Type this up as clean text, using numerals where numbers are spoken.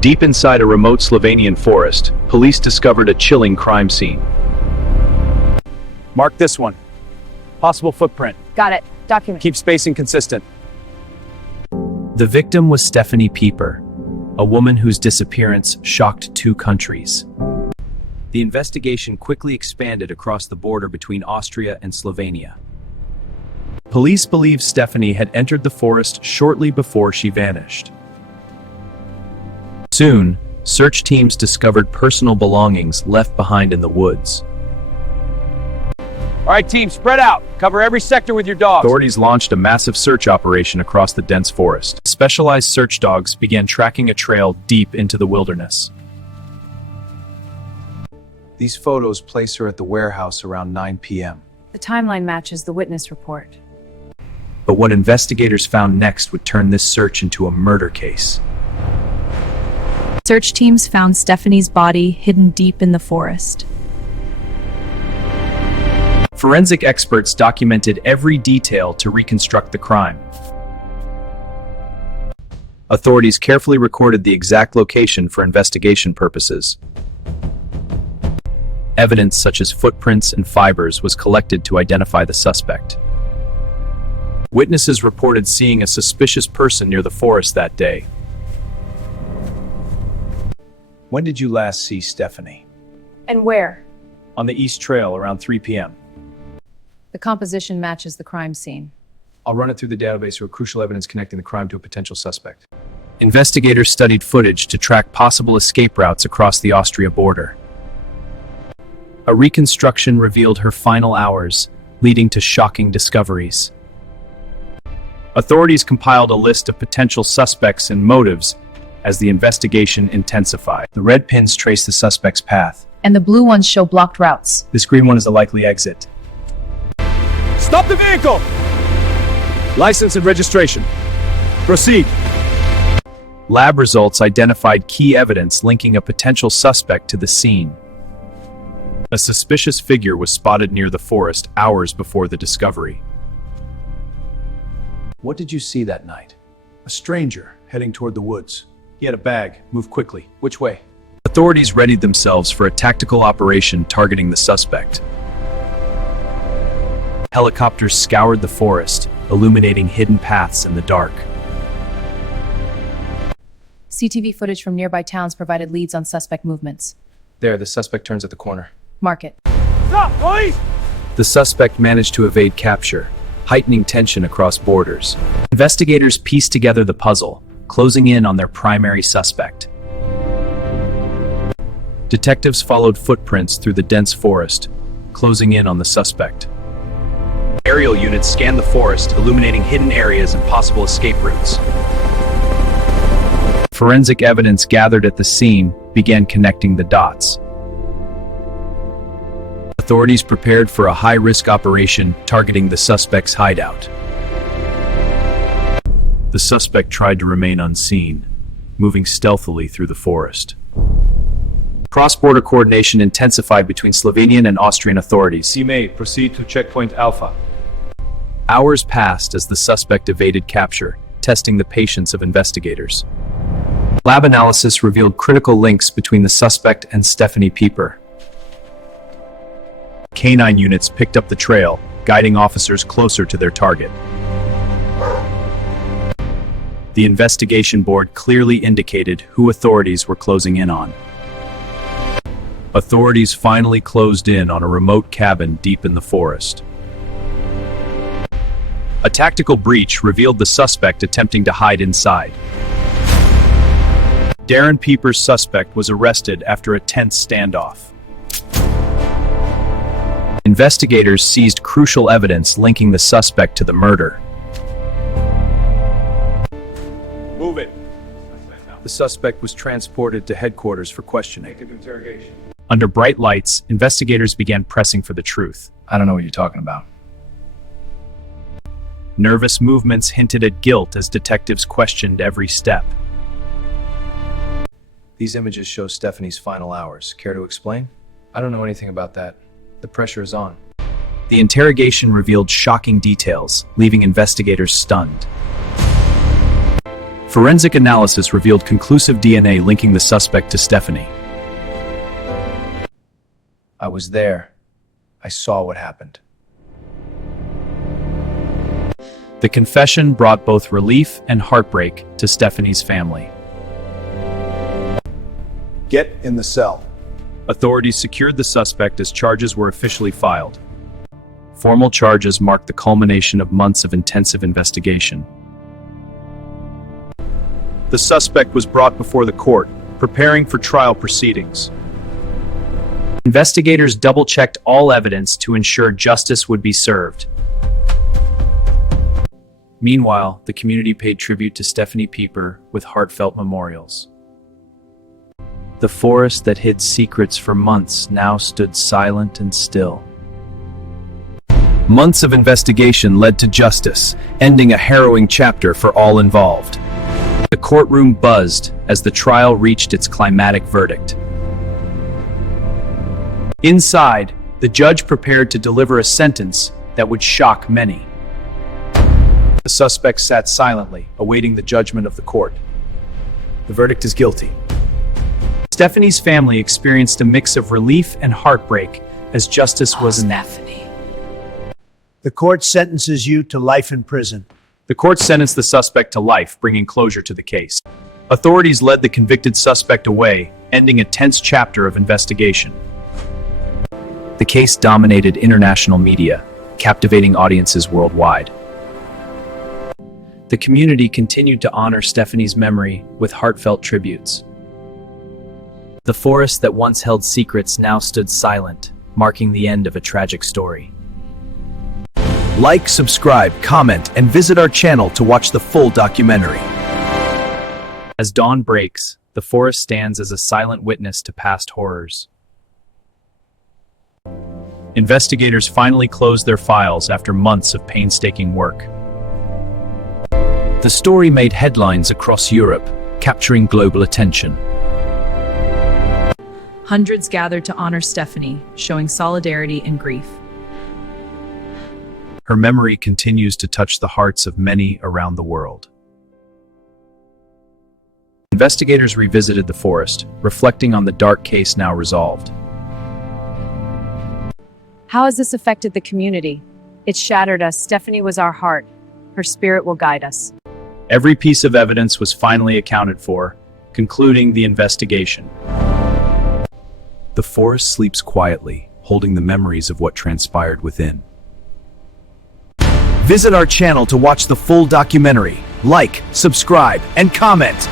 Deep inside a remote Slovenian forest, police discovered a chilling crime scene. Mark this one. Possible footprint. Got it. Document. Keep spacing consistent. The victim was Stefanie Pieper, a woman whose disappearance shocked 2 countries. The investigation quickly expanded across the border between Austria and Slovenia. Police believe Stefanie had entered the forest shortly before she vanished. Soon, search teams discovered personal belongings left behind in the woods. All right, team, spread out. Cover every sector with your dogs. Authorities launched a massive search operation across the dense forest. Specialized search dogs began tracking a trail deep into the wilderness. These photos place her at the warehouse around 9 p.m. The timeline matches the witness report. But what investigators found next would turn this search into a murder case. Search teams found Stefanie's body hidden deep in the forest. Forensic experts documented every detail to reconstruct the crime. Authorities carefully recorded the exact location for investigation purposes. Evidence such as footprints and fibers was collected to identify the suspect. Witnesses reported seeing a suspicious person near the forest that day. When did you last see Stefanie? And where? On the East Trail around 3 p.m. The composition matches the crime scene. I'll run it through the database for crucial evidence connecting the crime to a potential suspect. Investigators studied footage to track possible escape routes across the Austria border. A reconstruction revealed her final hours, leading to shocking discoveries. Authorities compiled a list of potential suspects and motives as the investigation intensified. The red pins trace the suspect's path. And the blue ones show blocked routes. This green one is the likely exit. Stop the vehicle! License and registration. Proceed. Lab results identified key evidence linking a potential suspect to the scene. A suspicious figure was spotted near the forest hours before the discovery. What did you see that night? A stranger heading toward the woods. He had a bag. Move quickly. Which way? Authorities readied themselves for a tactical operation targeting the suspect. Helicopters scoured the forest, illuminating hidden paths in the dark. CTV footage from nearby towns provided leads on suspect movements. There, the suspect turns at the corner. Mark it. Stop, police! The suspect managed to evade capture, heightening tension across borders. Investigators pieced together the puzzle, closing in on their primary suspect. Detectives followed footprints through the dense forest, closing in on the suspect. Aerial units scanned the forest, illuminating hidden areas and possible escape routes. Forensic evidence gathered at the scene began connecting the dots. Authorities prepared for a high-risk operation targeting the suspect's hideout. The suspect tried to remain unseen, moving stealthily through the forest. Cross-border coordination intensified between Slovenian and Austrian authorities. You may proceed to checkpoint Alpha. Hours passed as the suspect evaded capture, testing the patience of investigators. Lab analysis revealed critical links between the suspect and Stefanie Pieper. Canine units picked up the trail, guiding officers closer to their target. The investigation board clearly indicated who authorities were closing in on. Authorities finally closed in on a remote cabin deep in the forest. A tactical breach revealed the suspect attempting to hide inside. Darren Pieper's suspect was arrested after a tense standoff. Investigators seized crucial evidence linking the suspect to the murder. Move it. The suspect was transported to headquarters for questioning. Under bright lights, investigators began pressing for the truth. I don't know what you're talking about. Nervous movements hinted at guilt as detectives questioned every step. These images show Stefanie's final hours. Care to explain? I don't know anything about that. The pressure is on. The interrogation revealed shocking details, leaving investigators stunned. Forensic analysis revealed conclusive DNA linking the suspect to Stefanie. I was there. I saw what happened. The confession brought both relief and heartbreak to Stefanie's family. Get in the cell. Authorities secured the suspect as charges were officially filed. Formal charges marked the culmination of months of intensive investigation. The suspect was brought before the court, preparing for trial proceedings. Investigators double-checked all evidence to ensure justice would be served. Meanwhile, the community paid tribute to Stefanie Pieper with heartfelt memorials. The forest that hid secrets for months now stood silent and still. Months of investigation led to justice, ending a harrowing chapter for all involved. The courtroom buzzed as the trial reached its climatic verdict. Inside, the judge prepared to deliver a sentence that would shock many. The suspect sat silently, awaiting the judgment of the court. The verdict is guilty. Stefanie's family experienced a mix of relief and heartbreak as justice was enacted. The court sentences you to life in prison. The court sentenced the suspect to life, bringing closure to the case. Authorities led the convicted suspect away, ending a tense chapter of investigation. The case dominated international media, captivating audiences worldwide. The community continued to honor Stefanie's memory with heartfelt tributes. The forest that once held secrets now stood silent, marking the end of a tragic story. Like, subscribe, comment, and visit our channel to watch the full documentary. As dawn breaks, the forest stands as a silent witness to past horrors. Investigators finally closed their files after months of painstaking work. The story made headlines across Europe, capturing global attention. Hundreds gathered to honor Stefanie, showing solidarity and grief. Her memory continues to touch the hearts of many around the world. Investigators revisited the forest, reflecting on the dark case now resolved. How has this affected the community? It shattered us. Stefanie was our heart. Her spirit will guide us. Every piece of evidence was finally accounted for, concluding the investigation. The forest sleeps quietly, holding the memories of what transpired within. Visit our channel to watch the full documentary. Like, subscribe, and comment.